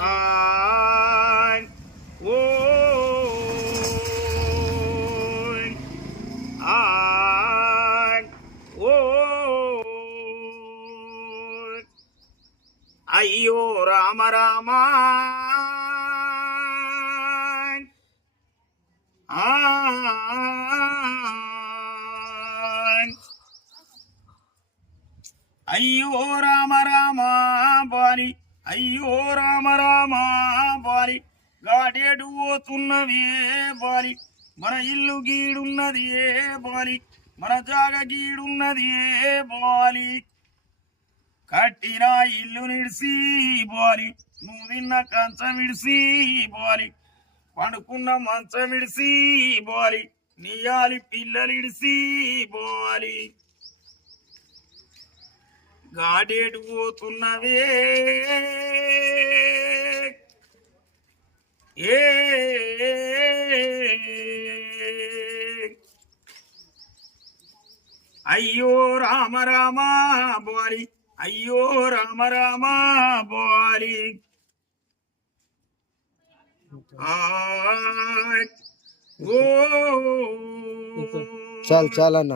ఆయ్ ఓ ఆయ్ ఓ అయ్యో రామ రామ అయ్యో రామ రామ బాలి అయ్యో రామ రామ బాలి గాడేడు పోతున్నది బాలి మన ఇల్లు గీడున్నది బాలి మన జాగ గీడున్నది బాలి కట్టిన ఇల్లు నిడిసి బాలి నువ్వు తిన్న కంచం విడిసి బాలి పండుకున్న మంచం విడిసి బాలి నీయాలి పిల్లలు ఇడిసి బాలి గాడేడు పోతున్నవే ఏ అయ్యో రామ రామ బాలి అయ్యో రామ రామ బాలి చాలు చాలు అన్న.